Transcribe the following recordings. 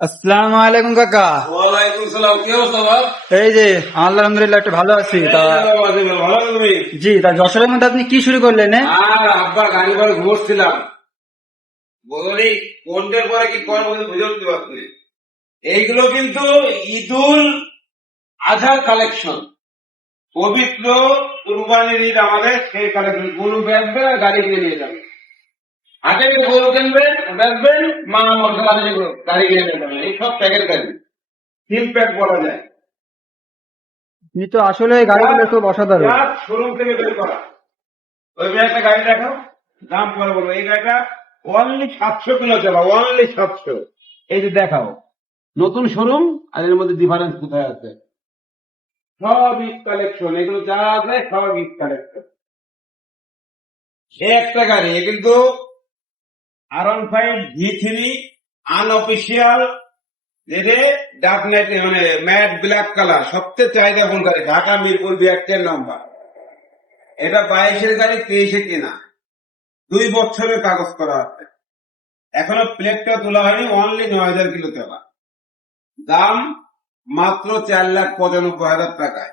আসসালামু আলাইকুম কাকা। ওয়ালাইকুম সালাম। কি অবস্থা বাবা? এই যে আলহামদুলিল্লাহ একটু ভালো আছি। তা ভালো আছি, ভালো আছো তুমি? জি, তা যশোরের মধ্যে আপনি কি শুরু করলেন? আর আব্বার গাড়ি করে ঘুরছিলাম, বলি কোনটার পরে কি কোন বুঝে উঠতে পারছি না। এইগুলো কিন্তু ঈদুল আজহার কালেকশন, পবিত্র কুরবানির ঈদ আমাদের সেই কালেকশন। গরু বেচবে আর গাড়ি কিনে নিয়ে যাবে, হাটে গিয়ে গরু কিনবেন বেচবেন, মা মশলা গাড়ি কিনে নিয়ে যাবেন। এই সব প্যাকেট গাড়ি, তিন প্যাক বলা যায়। আপনি তো আসলে এই গাড়িগুলো খুব অসাধারণ। শোরুম থেকে বের করা। ওই মেয়ে একটা গাড়ি দেখো, দাম পরে বলবো। এই গাড়িটা অনলি 700 কিলো চলা, অনলি 700। এই যে দেখাও নতুন শোরুম, আর এর মধ্যে ডিফারেন্স কোথায় আছে? সব ঈদ কালেকশন, এগুলো যা আছে সব ঈদ কালেকশন। একটা গাড়ি এ কিন্তু R15 V3 আনঅফিসিয়াল, যেটা ডার্ক নাইট মানে ম্যাট ব্ল্যাক কালার, সবচেয়ে চাহিদা ফুল গাড়ি, ঢাকা মিরপুর বিআরটিএর নাম্বার। এটা 22-এর গাড়ি, 23-এ কেনা, 2 বছরের কাগজ করা আছে। এখনো প্লেটটা তোলা হয়নি, অনলি 9,000 কিলো তেলা। দাম মাত্র 4,95,000 টাকায়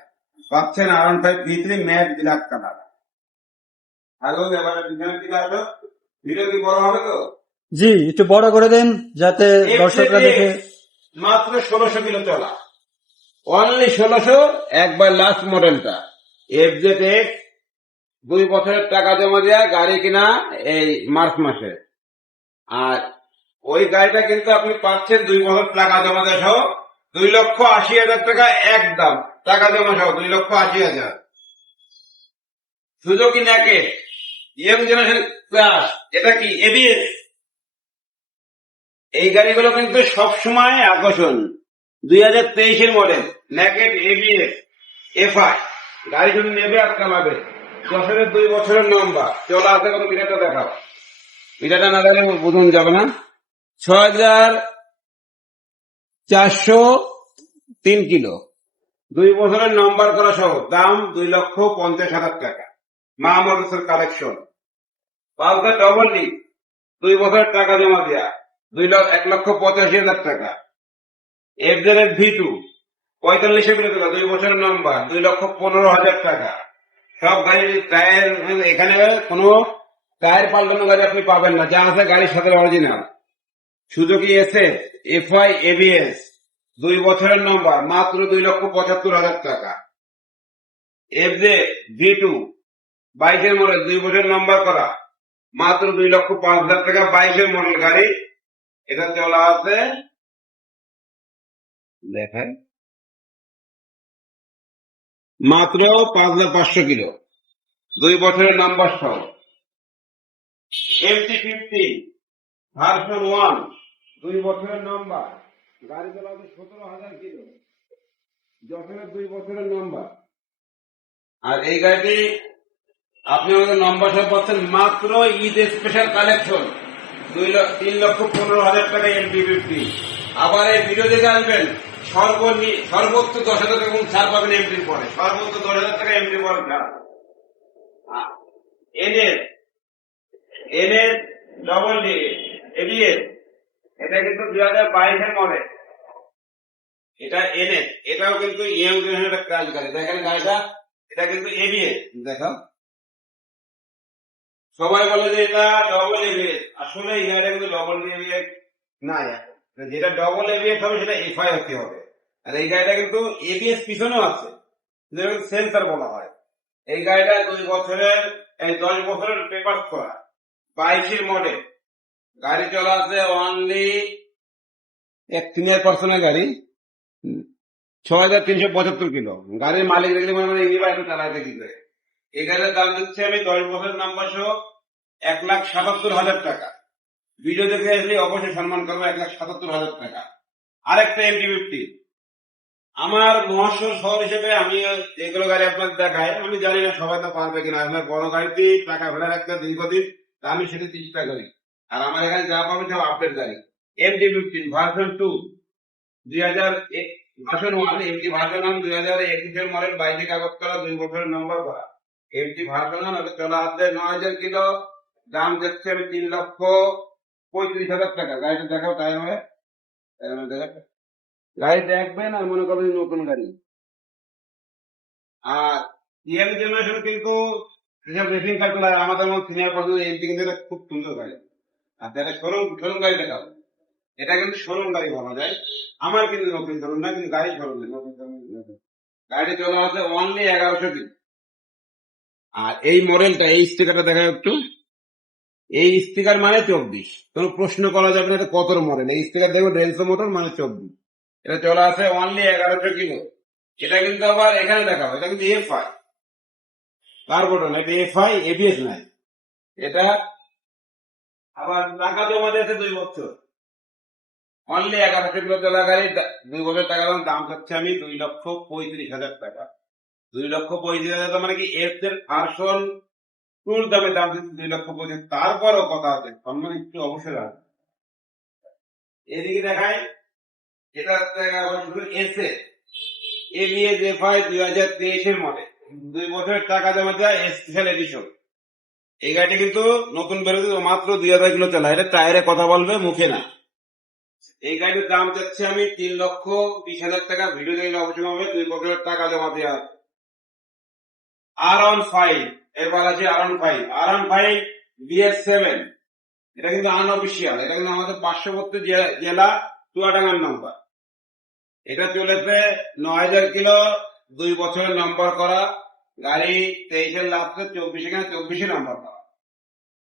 পাচ্ছেন R15 V3 matte black colour. Hello, এবারে পিছনে দিকে আসো। ভিডিও কি বড় হবে তো? জি, একটু বড় করে দেন যাতে দর্শকরা দেখে। মাত্র 1600 কিলো চলা, অনলি 1600। একবার লাস্ট মডেলটা FZ-X, 2 বছরের টাকা জমা দেওয়া গাড়ি কিনা এই মার্চ মাসে। আর ওই গাড়িটা কিন্তু আপনি পাচ্ছেন 2 বছর টাকা জমা দেওয়া সহ 2,80,000 টাকা একদম, টাকা জমা সহ 2,80,000। Suzuki naked young generation class, এটা কি ABS? এই গাড়িগুলো কিন্তু সবসময় আকর্ষণ। 2023-এর মডেল, নেকেড ABS FI গাড়ি যদি নেবে আর চালাবে। 10-এর 2 বছরের নম্বর চলা আছে। কত মিটারটা দেখাও, মিটারটা না দেখলে বুঝুন যাবে না। 6,403 কিলো, 2 বছরের নম্বর করা সহ, দাম 2,50,000 টাকা। মা মোটরসের কালেকশন। পালসার ডবল ডি, 2 বছরের টাকা জমা দেওয়া, 1,85,000 টাকা। FZ-X V2 45-এ বেরো, 2 বছরের নম্বর, 2,15,000 টাকা। সব গাড়ির টায়ার, এখানে কোনো টায়ার পাল্টানো গাড়ি আপনি পাবেন না, যা আছে গাড়ির সাথে original. Suzuki SF FI ABS 2 বছরের নম্বর, মাত্র 2,75,000 টাকা। FZ V2 22-এর মডেল, 2 বছরের নম্বর করা, মাত্র 2,05,000 টাকা। 22-এর মডেল গাড়ি, এটা চলা আছে দেখেন মাত্র 5,500 কিলো, 2 বছরের নাম্বার সহ। MT-15 ভার্সন 1, 2 বছরের নাম্বার, গাড়ি চলা আছে 17,000 কিলো, যশোরের 2 বছরের নাম্বার। আর এই গাড়িটি আপনি আমাদের নম্বর সহ পাচ্ছেন মাত্র ঈদ স্পেশাল কালেকশন, 3,15,000 টাকা MT-15। আবার এই ভিডিও দেখে আসবেন, সর্বোচ্চ 10,000 টাকা ছাড় পাবেন এমটির পরে, সর্বোচ্চ 10,000 টাকা এমটি পরে ছাড়। NS NS double D ABS, এটা কিন্তু 2022-এর মডেল। এটা এনএস, এটাও কিন্তু ইয়ং জেনারেশনের একটা ক্রাশ গাড়ি। দেখেন গাড়িটা, এটা কিন্তু ABS দেখো। সবাই বলে যে এটা ডবল ABS, আসলে এই গাড়িটা কিন্তু ডবল ABS না। যেটা ডবল ABS হবে সেটা FI হতে হবে। আর এই গাড়িটা কিন্তু ABS পিছনেও আছে, সেন্সার বলা হয়। এই গাড়িটা 2 বছরের, এই 10 বছরের পেপার করা, 22-এর মডেল। গাড়ি চলা আছে অনলি এক সিনিয়র পার্সনের গাড়ি, 6,375 কিলো। গাড়ির মালিক দেখলে মনে হয় এই গাড়ি চালাতে কি করে। এই গাড়ির দাম দিচ্ছি আমি 10 বছরের নাম্বার সহ 1,77,000 টাকা। ভিডিও দেখে আসলে অবশ্যই সম্মান করবো, 1,77,000 টাকা। আরেকটা MT-50, আমার মহাশয় শহর হিসেবে আমি যেগুলো গাড়ি আপনার দেখাই, আমি জানি না সবাই তো পারবে কিনা। আপনার বড় গাড়িতে টাকা ফেলে রাখতে দীর্ঘদিন, তা আমি সেটা চেষ্টা করি। আর আমার এখানে যা পাবে সব আপডেট গাড়ি। MT-15 version 2, 2001 version 1, MT version 1 2021-এর মডেল, 22-এ কাগজ করা, 2 বছরের নম্বর করা। MT ভার্সন 1 ওটা চলা আছে 9,000 কিলো, দাম দেখছি আমি 3,35,000 টাকা। গাড়িটা দেখাও টাইম হবে, গাড়ি দেখবেন আর মনে করবেন যে নতুন গাড়ি। আর ইয়ার জেনারেশন কিন্তু যেসব রেসিং কার গুলো আমাদের মতো সিনিয়র পর্যন্ত এমপি কিন্তু এটা খুব সুন্দর গাড়ি। আর এটা শোরুম গাড়ি দেখাও, এটা কিন্তু শোরুম গাড়ি বলা যায়। আমার কিন্তু নতুন ধরুন না, কিন্তু গাড়ি শোরুম নতুন ধরুন। গাড়ি চলা আছে অনলি 1100 দিন। আর এই মডেলটা, এই স্টিকারটা দেখা একটু, এই স্টিকার মানে 24। কোনো প্রশ্ন করা যাবে না এটা কত মডেল। এই স্টিকার দেখো ডেলসো মোটর মানে 24। এটা চলা আছে অনলি 1100 কিলো। এটা কিন্তু আবার এখানে দেখাবো, এটা কিন্তু এফআই কার্বোটন, এটা এফআই এবিএস নাই। এটা আবার টাকা জমা দিয়েছে 2 বছর, অনলি 1100 কিলো চলা গাড়ি। 2 বছর টাকা দাম চাচ্ছি আমি 2,35,000 টাকা। 2,35,000 মানে কি এর ভার্সন টুর দামে দাম দিচ্ছে 2,25,000। তারপরও কথা আছে, সম্মান একটু অবশ্যই রাখবে। এদিকে দেখায়, এটা হচ্ছে এসে এবিএস এফআই 2023 এর মডেল, 2 বছরের টাকা জমা দেওয়া স্পেশাল এডিশন। এই গাড়িটা কিন্তু নতুন বেরোতে মাত্র 2,000 কিলো চলা। এটা টায়ারে কথা বলবে, মুখে না। এই গাড়ির দাম চাচ্ছি আমি 3,20,000 টাকা। ভিডিও দেখলে অবশ্যই হবে, 2 বছরের টাকা জমা দেওয়া। R15, এবার আছে R15 BS7। এটা কিন্তু আনঅফিসিয়াল, এটা কিন্তু আমাদের পার্শ্ববর্তী জেলা চুয়াডাঙ্গার নাম্বার। এটা চলেছে 9,000 কিলো, 2 বছরের নাম্বার করা গাড়ি। 23-এর লাস্টে 24 এখানে 24 নাম্বার করা।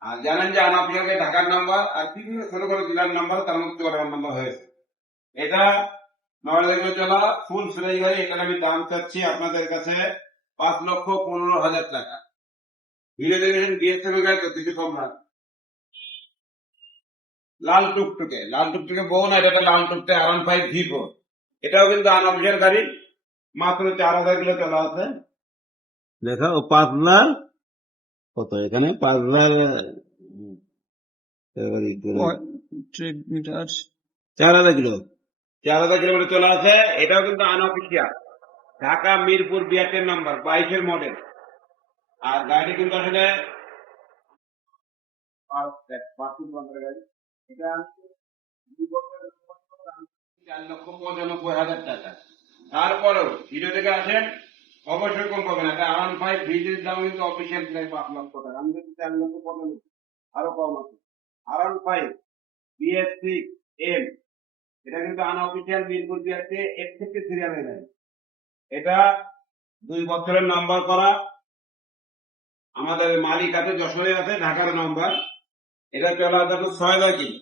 আর জানেন যে আনঅফিসিয়াল ঢাকার নাম্বার আর বিভিন্ন ছোট ছোট জেলার নাম্বার, তার মধ্যে চুয়াডাঙ্গার নাম্বার হয়েছে। এটা 9,000 কিলো চলা ফুল ফ্রেশ গাড়ি। এখানে আমি দাম চাচ্ছি আপনাদের কাছে 5,15,000 টাকা। ভিডিও দেখেছেন BS7 গাড়ি তো কিছু কম না। লাল টুকটুকে বউ না, এটা লাল টুকটুকে R15 V4। এটাও কিন্তু আনঅফিসিয়াল গাড়ি, মাত্র 4,000 কিলো চলা আছে। দেখা ও পাতলা কত এখানে 5,000 মিটার 4,000 কিলো, 4,000 কিলোমিটার চলা আছে। এটাও কিন্তু আনঅফিসিয়াল, ঢাকা মিরপুর 82 নাম্বার, 22-এর মডেল। আর গাড়ি কিন্তু আসলে গাড়ি। এটা 4,95,000 টাকা। তারপরেও ভিডিও থেকে আসেন, অবশ্যই কম পাবেন। একটা R15 ভিডিওর দাম কিন্তু অফিসিয়াল প্রায় 5,00,000 টাকা। আমি কিন্তু 4,95,000, আরো কম আছে। R15 BS6M, এটা কিন্তু আনঅফিসিয়াল মিরপুর বিআরটি এর থেকে সিরিয়ালে নেয়। এটা 2 বছরের নাম্বার করা, আমাদের মালিক আছে, যশোরে আছে, ঢাকার নাম্বার। এটা চলা দেখো 6,000 কিলো,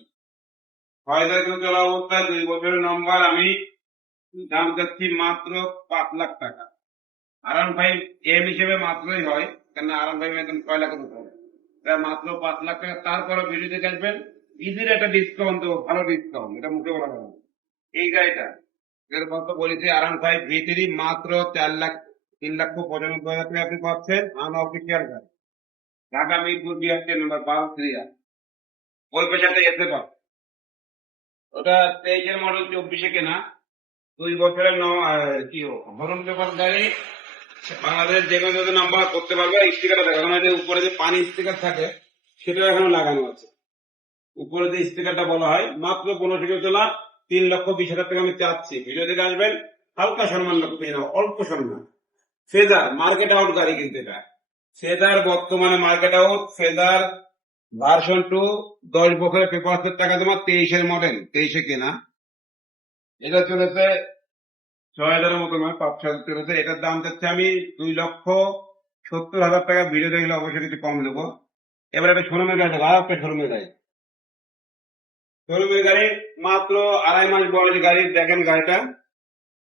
6,000 কিলো চলা অবস্থায় 2 বছরের নাম্বার। আমি দাম চাচ্ছি মাত্র 5,00,000 টাকা। R15M হিসেবে মাত্রই হয়, কেন R15 একদম 6,00,000 টাকা, এটা মাত্র 5,00,000 টাকা। তারপরে ভিডিও দেখে আসবেন, ইজির একটা ডিসকাউন্ট দেবো, ভালো ডিসকাউন্ট, এটা মুখে বলা যাবে না। এই গাড়িটা এর মতো বলেছি R15 V3 মাত্র 3,95,000 টাকা আপনি পাচ্ছেন। আনঅফিসিয়াল গাড়ি, ঢাকা মিরপুর বিআরটি নাম্বার 5 ওই পেশাতে এসে পাবে। ওটা 23-এর মডেল, 24-এ কেনা, 2 বছরের কি হরন পেপার গাড়ি। বাংলাদেশ যে কোনো যদি নাম্বার করতে পারবে। স্টিকারটা দেখো, যে উপরে যে পানি স্টিকার থাকে সেটা এখনো লাগানো আছে। উপরে যে স্টিকারটা বলা হয়, মাত্র 15 কিলো চলা, 3,20,000 টাকা আমি চাচ্ছি। ভিডিও দেখে আসবেন, হালকা সম্মান পেয়ে যাবো, অল্প সম্মান। ফেজার মার্কেট আউট গাড়ি, কিন্তু এটা ফেজার বর্তমানে মার্কেট আউট। ফেজার ভার্সন 2, 10 বছরের পেপার টাকা জমা, 23-এর মডেল, 23-এ কেনা। এটা চলেছে 6,000-এর মতো নয়, 5,000 চলেছে। এটার দাম চাচ্ছে আমি 2,70,000 টাকা। ভিডিও দেখলে অবশ্যই কিছু কম দেবো। এবার একটা শোরুমের গাড়ি দেখো, আর একটা শোরুমের গাড়ি। শোরুমের গাড়ি মাত্র 2.5 মাস বয়স গাড়ি। দেখেন গাড়িটা,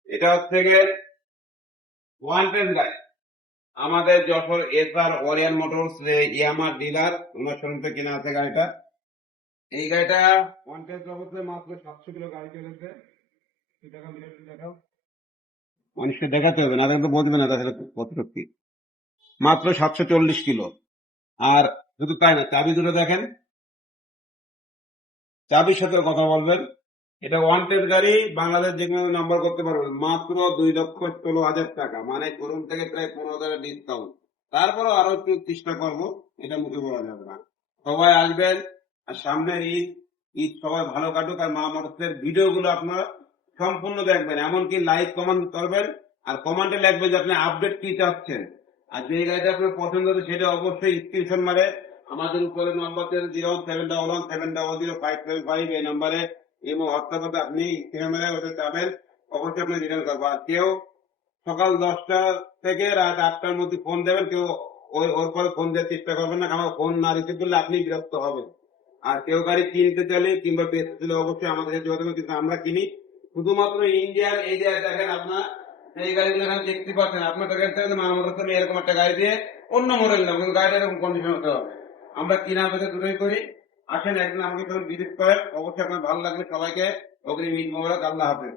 এটা হচ্ছে গিয়ে ওয়ান্টেড গাড়ি। আমাদের যশোর SR ওরিয়ন মোটরস ইয়ামার ডিলার, ওনার শোরুম থেকে কেনা আছে গাড়িটা। এই গাড়িটা ওয়ান্টেড অবস্থায় মাত্র 700 কিলো গাড়ি চলেছে। দেখাও, মানুষকে দেখাতে হবে না, তো বলবে না তাহলে কত কি। মাত্র 740 কিলো। আর শুধু তাই না, চাবি দুটো দেখেন, চাবির সাথে কথা বলবেন। এটা ওয়ান্টেড গাড়ি, বাংলাদেশ যে কোনো নাম্বার করতে পারবেন, মাত্র 2,16,000 টাকা, মানে শোরুম থেকে প্রায় 15,000 ডিসকাউন্ট। তারপরও আরো একটু চেষ্টা করবো, এটা মুখে বলা যাবে না। সবাই আসবেন, আর সামনের ঈদ ঈদ সবাই ভালো কাটুক। আর মা মোটরসের ভিডিও গুলো আপনারা সম্পূর্ণ দেখবেন, এমনকি লাইক কমেন্ট করবেন, আর কমেন্টে লিখবেন যে আপনি আপডেট কি চাচ্ছেন। আর যে গাড়িটা আপনার পছন্দ হচ্ছে সেটা অবশ্যই স্ক্রিনশট মারে আমাদের উপরে নম্বর 07711005075 এই নম্বরে এবং হোয়াটসঅ্যাপে আপনি ক্যামেরায় ওটা যাবেন, অবশ্যই আপনি রিটার্ন করবো। আর কেউ সকাল 10টা থেকে রাত 8টার মধ্যে ফোন দেবেন, কেউ ওর পরে ফোন দেওয়ার চেষ্টা করবেন না, কারণ ফোন না রিসিভ করলে আপনি বিরক্ত হবেন। আর কেউ গাড়ি কিনতে চাইলে কিংবা বেচতে চাইলে অবশ্যই আমাদের সাথে যোগাযোগ করুন, কিন্তু আমরা কিনি শুধুমাত্র ইন্ডিয়ার এই যে দেখেন আপনার এই গাড়িগুলো এখানে দেখতে পাচ্ছেন, আপনার কাছ থেকে মা মোটরস এরকম একটা গাড়ি দিয়ে অন্য মডেল না, কিন্তু গাড়িটা এরকম কন্ডিশন হতে হবে। আমরা কিনা বেচে দুটোই করি। আসেন একদিন আমাকে ভিজিট করেন, অবশ্যই আপনার ভালো লাগবে। সবাইকে অগ্রিম ঈদ মোবারক, আল্লাহ হাফেজ।